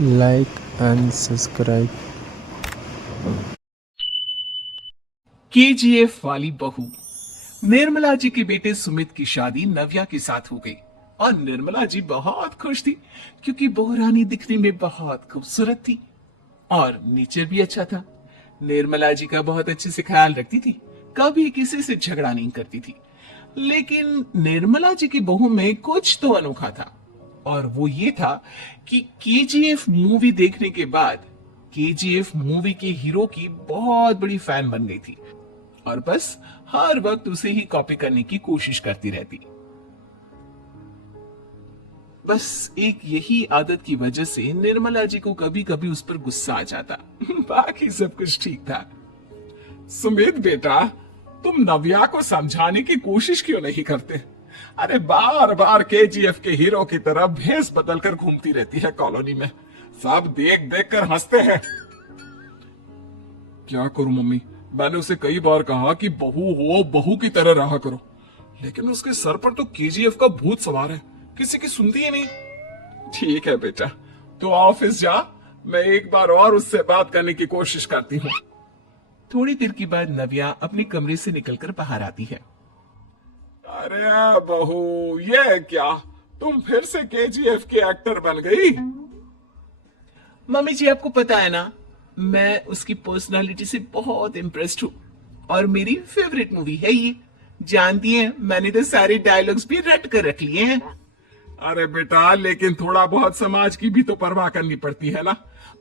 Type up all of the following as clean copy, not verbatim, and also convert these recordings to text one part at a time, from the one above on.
like and subscribe. KGF वाली बहू। निर्मला जी के बेटे सुमित की शादी नव्या के साथ हो गई और निर्मला जी बहुत खुश थी क्योंकि बहू रानी दिखने में बहुत खूबसूरत थी और नेचर भी अच्छा था। निर्मला जी का बहुत अच्छे से ख्याल रखती थी, कभी किसी से झगड़ा नहीं करती थी। लेकिन निर्मला जी की बहू में कुछ तो अनोखा था और वो ये था कि केजीएफ मूवी देखने के बाद केजीएफ मूवी के हीरो की बहुत बड़ी फैन बन गई थी और बस हर वक्त उसे ही कॉपी करने की कोशिश करती रहती। बस एक यही आदत की वजह से निर्मला जी को कभी कभी उस पर गुस्सा आ जाता। बाकी सब कुछ ठीक था। सुमित बेटा, तुम नव्या को समझाने की कोशिश क्यों नहीं करते? अरे बार बार केजीएफ के हीरो की तरह भेस बदलकर घूमती रहती है कॉलोनी में, सब देख देख कर हंसते हैं। क्या करूं मम्मी, मैंने उसे कई बार कहा कि बहू हो बहू की तरह रहा करो, लेकिन उसके सर पर तो केजीएफ का भूत सवार है, किसी की सुनती ही नहीं। ठीक है बेटा, तो ऑफिस जा, मैं एक बार और उससे बात करने की कोशिश करती हूँ। थोड़ी देर के बाद नव्या अपने कमरे से निकलकर बाहर आती है। अरे बहू, ये क्या, तुम फिर से केजीएफ के एक्टर बन गई? मम्मी जी, आपको पता है ना, मैं उसकी पर्सनालिटी से बहुत इम्प्रेस्ड हूँ और मेरी फेवरेट मूवी है ये। जानती हैं, मैंने तो सारे डायलॉग्स भी रट कर रख लिए हैं। अरे बेटा, लेकिन थोड़ा बहुत समाज की भी तो परवाह करनी पड़ती है ना।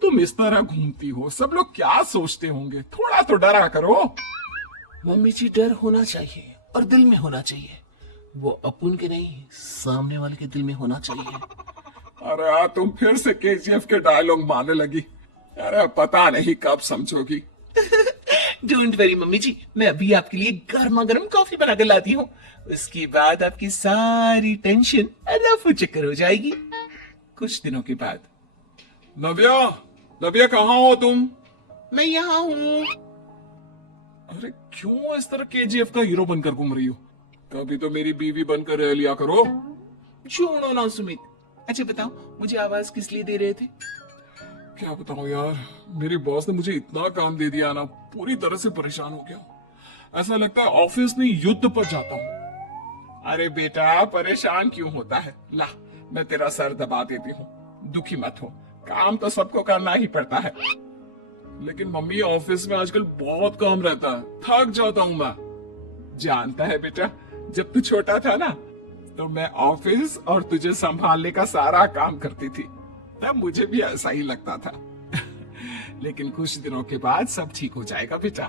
तुम इस तरह घूमती हो, सब लोग क्या सोचते होंगे, थोड़ा तो डरा करो। मम्मी जी, डर होना चाहिए और दिल में होना चाहिए, वो अपन के नहीं सामने वाले के दिल में होना चाहिए। अरे तुम फिर से केजीएफ के डायलॉग मारने लगी। अरे पता नहीं कब समझोगी। डोंट वरी मम्मी जी, मैं अभी आपके लिए गर्मा गर्म कॉफी बनाकर लाती हूँ, उसके बाद आपकी सारी टेंशन रफू चक्कर हो जाएगी। कुछ दिनों के बाद। नव्या, नव्या कहाँ हो तुम? मैं यहाँ हूँ। अरे क्यों इस तरह केजीएफ का हीरो बनकर घूम रही हो? कभी तो मेरी बीवी बनकर रह लिया करो। छोड़ो ना सुमित। अच्छा बताओ, मुझे आवाज किस लिए दे रहे थे? क्या बताऊं यार, मेरी बॉस ने मुझे इतना काम दे दिया ना, पूरी तरह से परेशान हो गया। ऐसा लगता है ऑफिस में युद्ध पर जाता हूँ। अरे बेटा, परेशान क्यों होता है? ला, मैं तेरा सर दबा देती हूँ, दुखी मत हो, काम तो सबको करना ही पड़ता है। लेकिन मम्मी, ऑफिस में आजकल बहुत काम रहता है, थक जाता हूँ मैं। जानता है बेटा, जब तू छोटा था ना, तो मैं ऑफिस और तुझे संभालने का सारा काम करती थी, तब मुझे भी ऐसा ही लगता था। लेकिन कुछ दिनों के बाद सब ठीक हो जाएगा बेटा।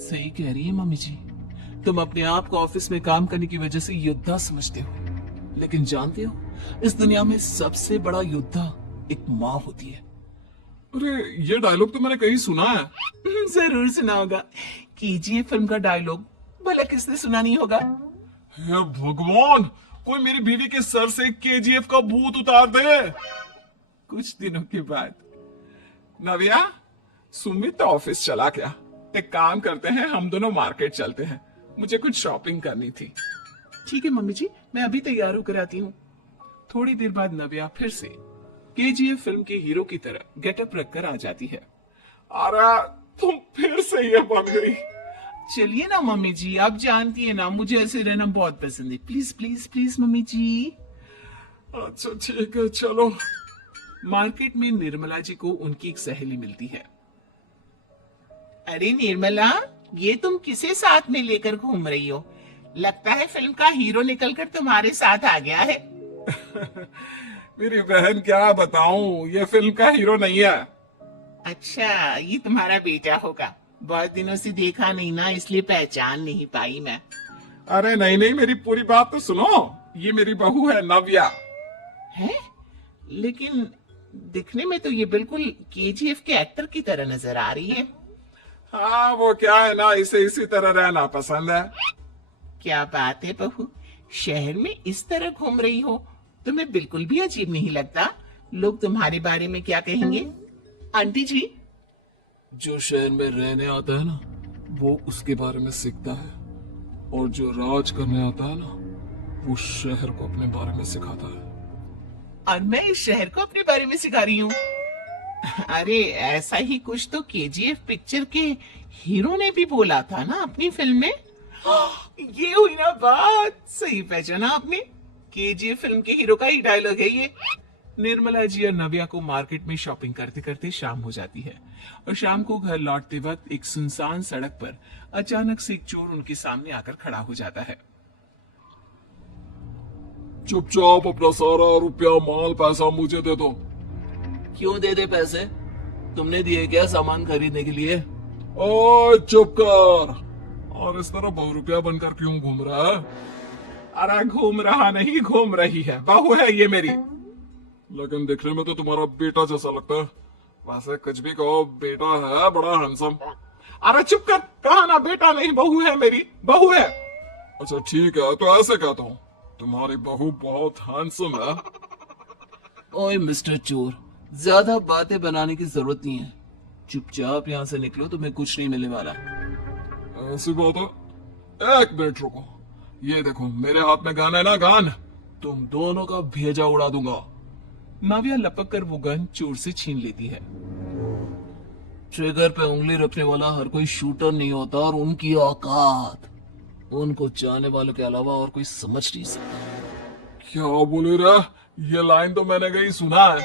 सही कह रही है मम्मी जी, तुम अपने आप को ऑफिस में काम करने की वजह से योद्धा समझते हो, लेकिन जानते हो, इस दुनिया में सबसे बड़ा योद्धा एक माँ होती है। अरे ये डायलॉग तो मैंने कहीं सुना है। जरूर सुना होगा, केजीएफ फिल्म का डायलॉग, भला किसने सुना नहीं होगा? हे भगवान, कोई मेरी बीवी के सर से केजीएफ का भूत उतार दे। कुछ दिनों के बाद। नव्या, सुमित ऑफिस चला गया, एक काम करते हैं, हम दोनों मार्केट चलते हैं, मुझे कुछ शॉपिंग करनी थी। ठीक है मम्मी जी, मैं अभी तैयार होकर आती हूँ। थोड़ी देर बाद नव्या फिर से केजीएफ फिल्म के हीरो की तरह गेटअप रखकर आ जाती है। अरे तुम फिर से ये बन गई। चलिए ना मम्मी जी, आप जानती है ना, मुझे ऐसे रहना बहुत पसंद है। प्लीज प्लीज प्लीज मम्मी जी। अच्छा ठीक है, चलो। मार्केट में निर्मला जी को उनकी एक सहेली मिलती है। अरे निर्मला, ये तुम किसे साथ में लेकर घूम रही हो? लगता है फिल्म का हीरो निकलकर तुम्हारे साथ आ गया है। मेरी बहन, क्या बताऊं, ये फिल्म का हीरो नहीं है। अच्छा, ये तुम्हारा बेटा होगा, बहुत दिनों से देखा नहीं ना, इसलिए पहचान नहीं पाई मैं। अरे नहीं नहीं, मेरी पूरी बात तो सुनो, ये मेरी बहू है नव्या। है? लेकिन दिखने में तो ये बिल्कुल केजीएफ के एक्टर की तरह नजर आ रही है। हाँ, वो क्या है ना, इसे इसी तरह रहना पसंद है। क्या बात है बहू, शहर में इस तरह घूम रही हो, तुम्हें बिल्कुल भी अजीब नहीं लगता? लोग तुम्हारे बारे में क्या कहेंगे? आंटी जी, जो शहर में रहने आता है ना, वो उसके बारे में सीखता है, और जो राज करने आता है ना, वो शहर को अपने बारे में सिखाता है। और मैं इस शहर को अपने बारे में सिखा रही हूँ। अरे ऐसा ही कुछ तो केजीएफ पिक्चर के हीरो ने भी बोला था ना अपनी फिल्म में। ये हुई ना बात, सही पहचाना आपने। केजीएफ फिल्म के हीरो का ही डायलॉग है ये। निर्मला जी और नव्या को मार्केट में शॉपिंग करते करते शाम हो जाती है और शाम को घर लौटते वक्त एक सुनसान सड़क पर अचानक से एक चोर उनके सामने आकर खड़ा हो जाता है। चुपचाप अपना सारा रुपया माल पैसा मुझे दे दो। क्यों दे दे पैसे? तुमने दिए क्या सामान खरीदने के लिए? ओए चुप कर। और इस तरह बहुरुपया बनकर क्यों घूम रहा है? अरे घूम रहा नहीं, घूम रही है, बहू है ये मेरी। लेकिन दिखने में तो तुम्हारा बेटा जैसा लगता है। वैसे कुछ भी कहो, बेटा है बड़ा हैंडसम। अरे चुप कर, कहा ना बेटा नहीं, बहू है मेरी, बहू है। अच्छा ठीक है, तो ऐसे कहता हूँ, तुम्हारी बहू बहुत हैंडसम है। ओए मिस्टर चोर, ज्यादा बातें बनाने की जरूरत नहीं है। चुपचाप यहाँ से निकलो, तुम्हें कुछ नहीं मिलने वाला। ऐसी बात है? एक मिनट रुको, ये देखो मेरे हाथ में गन है ना, गन। तुम दोनों का भेजा उड़ा दूंगा। नव्या लपक कर वो गन चोर से छीन लेती है। ट्रिगर पे उंगली रखने वाला हर कोई शूटर नहीं होता, और उनकी औकात उनको चाहने वालों के अलावा और कोई समझ नहीं सकता। क्या बोले रे? ये लाइन तो मैंने कहीं सुना है।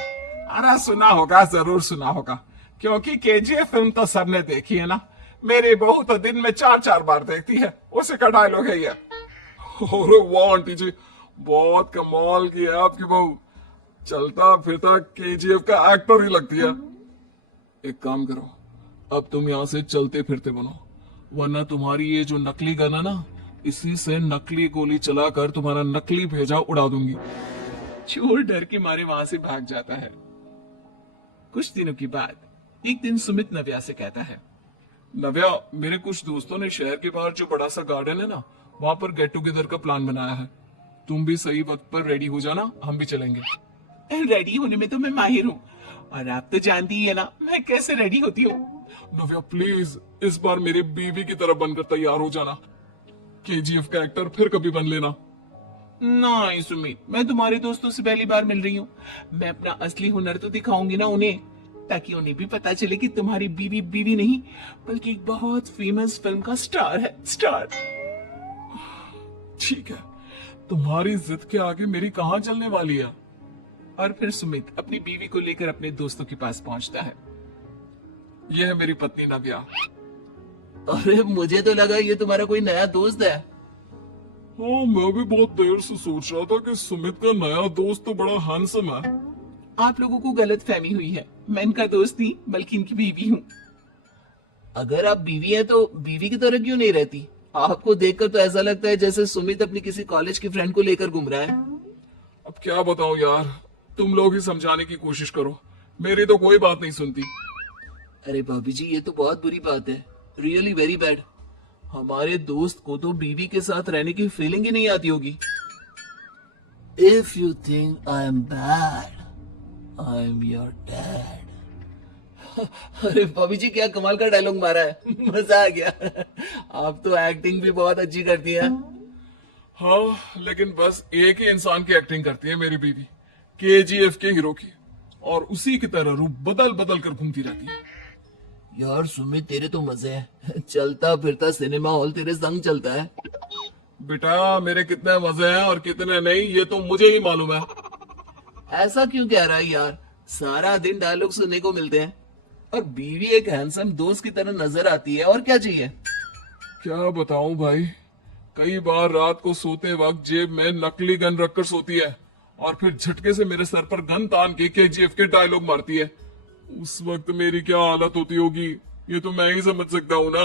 अरे सुना होगा, जरूर सुना होगा, क्योंकि केजीएफ फिल्म तो सबने देखी है ना। मेरी बहू तो दिन में 4-4 बार देखती है, उसी का डायलॉग है ये। अरे वाह आंटी जी, बहुत कमाल की है आपकी बहू। चलता फिरता केजीएफ का एक्टर ही लगती है। एक काम करो, अब तुम यहाँ से चलते फिरते बनो, वरना तुम्हारी ये जो नकली गन है ना, इसी से नकली गोली चलाकर तुम्हारा नकली भेजा उड़ा दूंगी। चोर डर के मारे वहां से भाग जाता है। कुछ दिनों के बाद एक दिन सुमित नव्या से कहता है, नव्या, मेरे कुछ दोस्तों ने शहर के बाहर जो बड़ा सा गार्डन है ना, वहां पर गेट टुगेदर का प्लान बनाया है। तुम भी सही वक्त पर रेडी हो जाना, हम भी चलेंगे। रेडी होने में तो मैं माहिर हूँ, और आप तो जानती ही है ना मैं कैसे रेडी होती हूँ। नव्या प्लीज, इस बार मेरी बीवी की तरह बनकर तैयार हो जाना। केजीएफ का एक्टर फिर कभी बन लेना। नहीं सुमित, मैं तुम्हारे दोस्तों से पहली बार मिल रही हूँ। मैं अपना असली हुनर तो दिखाऊंगी ना उन्हें, ताकि उन्हें भी पता चले कि तुम्हारी बीवी बीवी नहीं, बल्कि एक बहुत फेमस फिल्म का स्टार है, स्टार। ठीक है, तुम्हारी जिद के आगे मेरी कहाँ चलने वाली है। और फिर सुमित अपनी बीवी को लेकर अपने दोस्तों के पास पहुंचता है। यह है मेरी पत्नी नव्या। अरे मुझे तो लगा ये तुम्हारा कोई नया दोस्त है। हाँ, मैं भी बहुत देर से सोच रहा था कि सुमित का नया दोस्त तो बड़ा हैंडसम है। आप लोगों को गलत फहमी हुई है, मैं इनका दोस्त नहीं बल्कि इनकी बीवी हूँ। अगर आप बीवी हैं तो बीवी की तरह क्यों नहीं रहती? आपको देखकर तो ऐसा लगता है जैसे सुमित अपनी किसी कॉलेज की फ्रेंड को लेकर घूम रहा है। अब क्या बताऊं यार, तुम लोग ही समझाने की कोशिश करो, मेरी तो कोई बात नहीं सुनती। अरे भाभी जी, ये तो बहुत बुरी बात है, रियली वेरी बैड। हमारे दोस्त को तो बीवी के साथ रहने की फीलिंग ही नहीं आती होगी। If you think I am bad, I am your dad. अरे भाभी जी, क्या कमाल का डायलॉग मारा है, मजा आ गया। आप तो एक्टिंग भी बहुत अच्छी करती हैं। हाँ, लेकिन बस एक ही इंसान की एक्टिंग करती है मेरी बीवी, केजीएफ के हीरो की, और उसी की तरह रूप बदल बदल कर घूमती रहती है। यार सुमित, तेरे तो मजे हैं, चलता फिरता सिनेमा हॉल तेरे संग चलता है। बेटा, मेरे कितने मजे हैं और कितने नहीं, ये तो मुझे ही मालूम है। ऐसा क्यों कह रहा है यार, सारा दिन डायलॉग सुनने को मिलते हैं, और बीवी एक हैंडसम दोस्त की तरह नजर आती है, और क्या चाहिए। क्या बताऊं भाई, कई बार रात को सोते वक्त जेब में नकली गन रखकर सोती है, और फिर झटके से मेरे सर पर गन तान के केजीएफ के डायलॉग मारती है। उस वक्त मेरी क्या हालत होती होगी, ये तो मैं ही समझ सकता हूँ ना।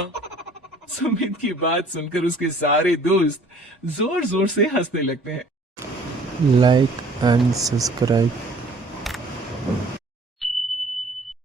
सुमित की बात सुनकर उसके सारे दोस्त जोर जोर से हंसने लगते हैं। like and subscribe.